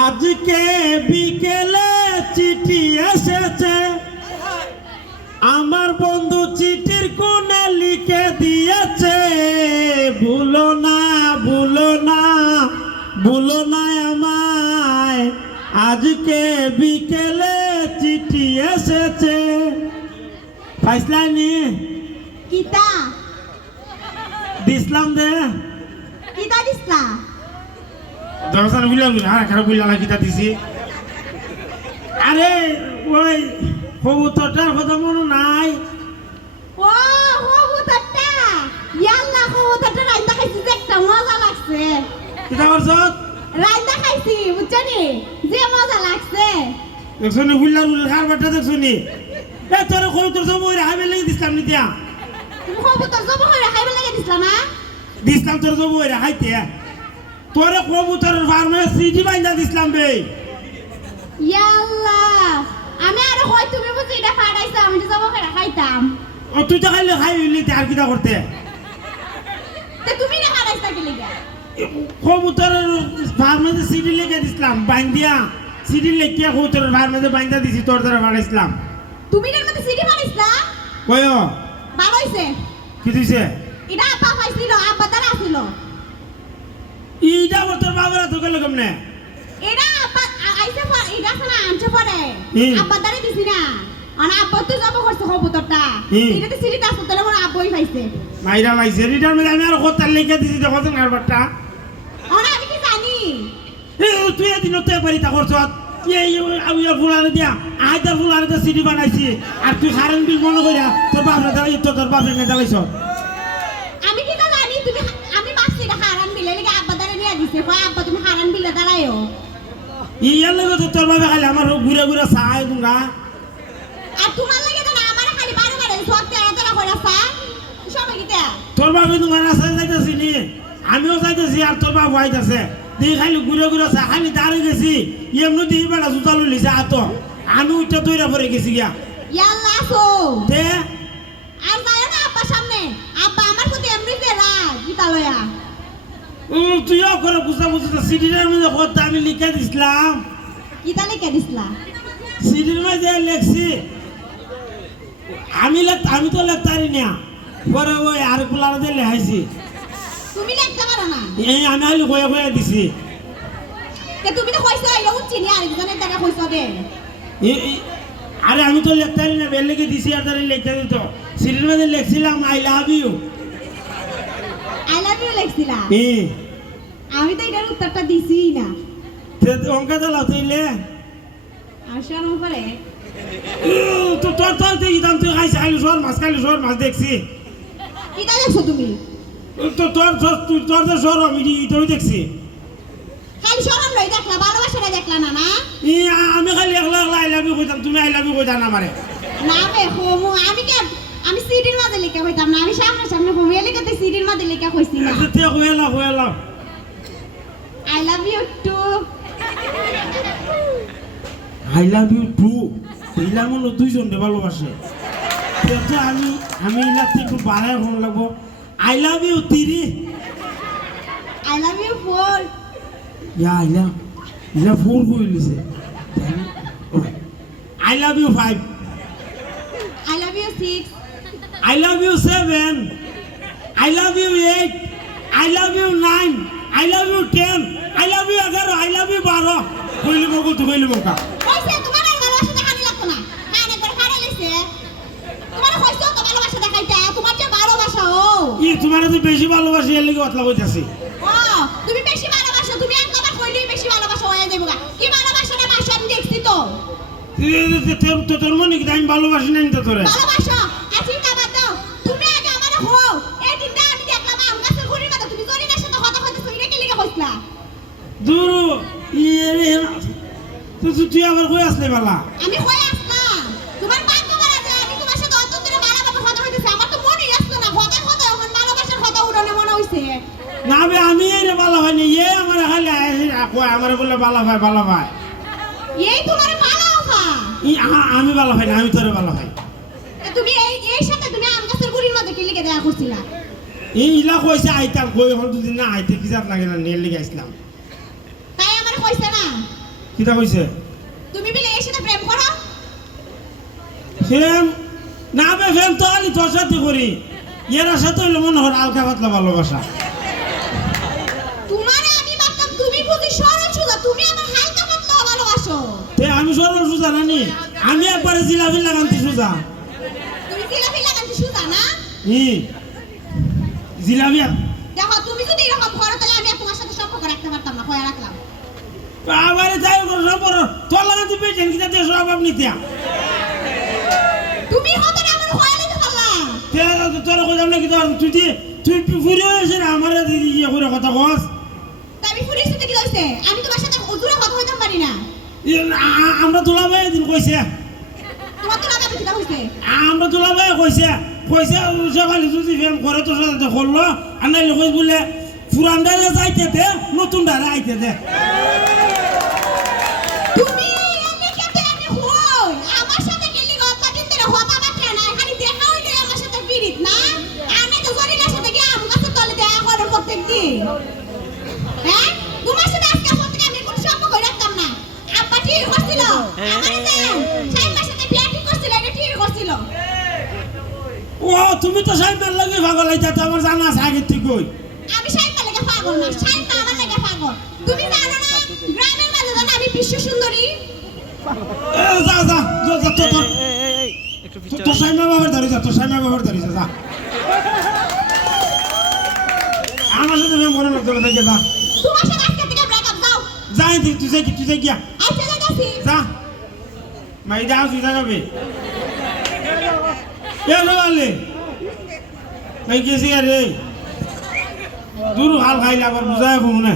আজকে বিকেলে চিঠি এসেছে। আমার বন্ধু চিঠির কোণে লিখে দিয়েছে ভুলো না ভুলো না ভুলো না আমায়। আজকে বিকেলে চিঠি এসেছে। ফাইসলাইনি কিতা দিসলাম দে। দরজান বুঝলাম হ্যাঁ খারাপ বুঝলাম কিতা দিছি। আরে ওই কবুতরটার কথা মনে নাই। ও কবুতরটা! ইয়াল্লা কবুতরটা রাইন্দা খাইছি একটা মজা লাগছে। কিতা করছত রাইন্দা খাইছি বুঝছ নি যে মজা লাগছে। দেখছ নি বুঝলাম খার বাটা দেখছ নি এ তোর কবুতর সব ওই হাইবে লেগে দিসলাম নি দিয়া কবুতর জব হয়ে খাইবে লাগে দিসলা না দিসলাম তোর সব ওই হাইতে তোরে কবুতরের ফার্মে সিডি বাইন্দা দিসলাম বে। ইয়াল্লা আমি আরও তুমি বুঝি এটা ফাটাইছো আমি তো জব করে খাইতাম। ও তুই তো খাইলে খাই হইলি আর কিতা করতে? তে তুমি না ফাটাইছো কি লিগা? কবুতরের ফার্মে সিডি লেগে দিসলাম বাইন্দিয়া সিডি লেগে কবুতরের ফার্মে বাইন্দা দিছি তোর দ্বারা ফাটাইছিলাম তুমি এর মধ্যে সিটি ফাটাইছলা কয়? ভালো হইছে কি দিছে? এটা আপা পাইছিল আপা ইটা আবার তোর বাবার তো গেল কেমনে? এটা আপা আ- আইছে পর এটা sana আনছে পরে আপা দ্বারা দিছি না। মানে আপা তো যাব করছে কবুতরটা হুম। এটাতে সিটি দাস তোলে মনে আব্বই পাইছে। মাইরা মাইছে রিটার মধ্যে আমি আর কোথার লেগে দিছি দেখো তো নারবারটা। মানে আমি কি জানি? এ তুই এদিন তো একবারই তা করছ। এই আমি ফুলারে দিয়া আই তার ফুলারে তো সিডি বানাইছি। আর তুই কারেন্ট বিল মনে করিয়া তোর বাপরে দাঁড়াই তোর বাপরে নিয়ে আব্বা তুমি হারান বিলে দাঁড়ায়ও ইয়ার লাগে তো তোর বাপে খালি আমার ঘুরে ঘুরে চাই দুঙ্গা আর তোমার লাগে তো না আমার খালি বারো বারে সব তেরা তেরা করে আসা সবাই কিটা তোর বাপে দুঙ্গা রাস্তায় যাইতেছি নি। আমিও যাইতেছি আর তোর বাবু আইতেছে। দিয়ে খালি ঘুরে ঘুরে চা খালি দাঁড়িয়ে গেছি। এমনি দিয়ে বেড়া জুতা লইছে আতো আমি উঠতে তৈরা পরে গেছি গিয়া। ইয়াল্লা আসো। তে তুইও করে বুঝতে বুঝতে সিডির মধ্যে কথা আমি লিখে দিছিলাম গীতা লিখে দিসলা সিডির মধ্যে লেখছি। আমি লেখ আমি তো লেখতারি না পরে ওই আরগুলার দিয়ে লেখাইছি। তুমি লিখতে পারো না? এই আমি খালি কয়ে কয়ে দিছি। তুমি তো কইছো এটা উঠছি নি আরেকজনের দ্বারা কইছো দে। আরে আমি তো লেখতারি না বের লিখে দিছি আর তারা লেখতে দিত সিডির মধ্যে লেখছিলাম I love you. I love you লিখছিলা? ই। আমি তো এটার উত্তরটা দিছি না। অঙ্কা চালাও তুইলে শরম করে তো তোর তো তুই দাম তুই খাইছি খাইলি সর মাছ খাইলি সর মাছ দেখছি। কিতা দেখছ তুমি? তো তোর তোর তুই- তোর তো সর আমি তোর দেখছি। খালি শরম লই দেখলা ভালোবাসাটা দেখলা না না? ই আমি খালি একলা একলা আই লাভ ইউ কইতাম তুমি আই লাভ ইউ কইতা না আমারে। না বে হোমু আমি কে আমি সিডির মাঝে লিখে কইতাম না আমি সামনে সামনে হোমু এলিকে তো সিডির মাঝে লিখে কইছি না। তে হইলা I love you two I love you two ইলা মনে দুইজন ভালোবাসে। তো আমি আমি ইলা থেকে একটু বাড়ায় ফোন লাগবো। I love you three I love you four ইয়া ইলা ইলা four কইলিছে I love you five I love you six I love you seven I love you eight I love you nine I love you ten I love you এগারো I love you বারো কইলি বকু তুই কইলি বকা। কইছে তোমার আর ভালোবাসা দেখানি লাগতো না। হ্যাঁ ভালোবাসা ভালোবাসা ই তোমার তো বেশি ভালোবাসি এর লিগে অতলা কইতাছি। ও তুমি বেশি ভালোবাসো তুমি একবার কইলেই বেশি ভালোবাসা হয়ে যাবে গা। কি ভালোবাসাটা বাসা আমি দেখছি তো। তো তোর মনে কি আমি ভালোবাসি না তো তোরে? ভালোবাসা আছি কাবা দাও তুমি আগে আমারে হও এই দিনটা আমি দেখলাম আম গাছের ঘুরির মতো তুমি জরিনার সাথে কথা কইতেছো এটা কি লিখে কইছলা দূর ইয়ে রে তুই আবার কই আসলে বালা? আমি হয়ে আসলাম? তোমার আমি তোমার সাথে অত দিনে কথা হইতেছে। আমার তো আসলো না কথা কথা এখন ভালোবাসার কথা উড়ানে মনে হইছে। না বে আমি এই রে বালা ভাই এ আমার খালি কয় আমার বলে বালা ভাই বালা ভাই এই তোমার ই আমি বালা ভাই না আমি তোরে বালা ভাই তুমি এই এই সাথে তুমি আম গাছের ঘুরির মতো কি লিখে দেয়া করছিলা? এই ইলা কইছে আইতাম কই হল দুদিন না আইতে কি জাত লাগে না নেল লিগে আসলাম। তাই আমার কইছে না? কিতা কইছে? তুমি বিলে এর সাথে প্রেম করো? ফেম না বে ফেম তো আলি তোর সাথে করি। এরা সাথে হইলে মনে হয় আলকা পাতলা ভালোবাসা। তোমারে আমি ভাবতাম তুমি বুঝি সরল সুজা তুমি আমার হালকা পাতলা ভালোবাসো। তে আমি সরল সুজা নানি আমি একবারে জিলাপি লাগান্তি সুজা। তুমি জিলাপি লাগাচ্ছি সুজা না? ই জিলাপি দেখো তুমি যদি এরকম করো তাহলে আমি তোমার সাথে সম্পর্ক রাখতে পারতাম না কয়া রাখলাম। আবারে যাই করো সম্পর্ক তোর লাগান্তি পেয়েছেন কিতা দেশ অভাব নিতে তুমি হতো না আমার হয়ে নিতে পারলাম তে তোর কইলাম না কিতা তুই যে তুই ফুরে না আমার ইয়ে করে কথা কস। আমি ফুরির সাথে কি হইছে আমি তোমার সাথে দূরে কথা হইতাম পারি না। ই, আ- আমরা দুলাভাই দিন কইছে। তোমার আমরা দুলাভাই কইছে। কইছে সকালে যদি ফেম করে তোর সাথে করল। আর নাইলে কই বলে পুরান ডালে যাইতে দে নতুন ডালে আইতে দে। ও তুমি তো সাইমের লাগে পাগল আইতা তো আমার জানা আছে আগে থেকে আমি সাইমা লেগে পাগল না সাইমা আমার লেগে পাগল। তুমি জানো না গ্রামের বিশ্ব সুন্দরী। এ, যা যা যা, যা তো তোর সাইমা বাবার দাঁড়ি যা তোর সাইমা বাবার দাঁড়ি যা আমার সাথে ফেম করে না তোর থেকে যা। তোমার সাথে আজকে থেকে ব্রেকআপ দাও যাই তুই তুই যাই তুই যাই গিয়া আচ্ছা যাচ্ছি। যা। মাই যাও তুই যাবে। এ নবালে এই গেছি আরে। দূর হাল খাইলে আবার বুঝায় ফোন না।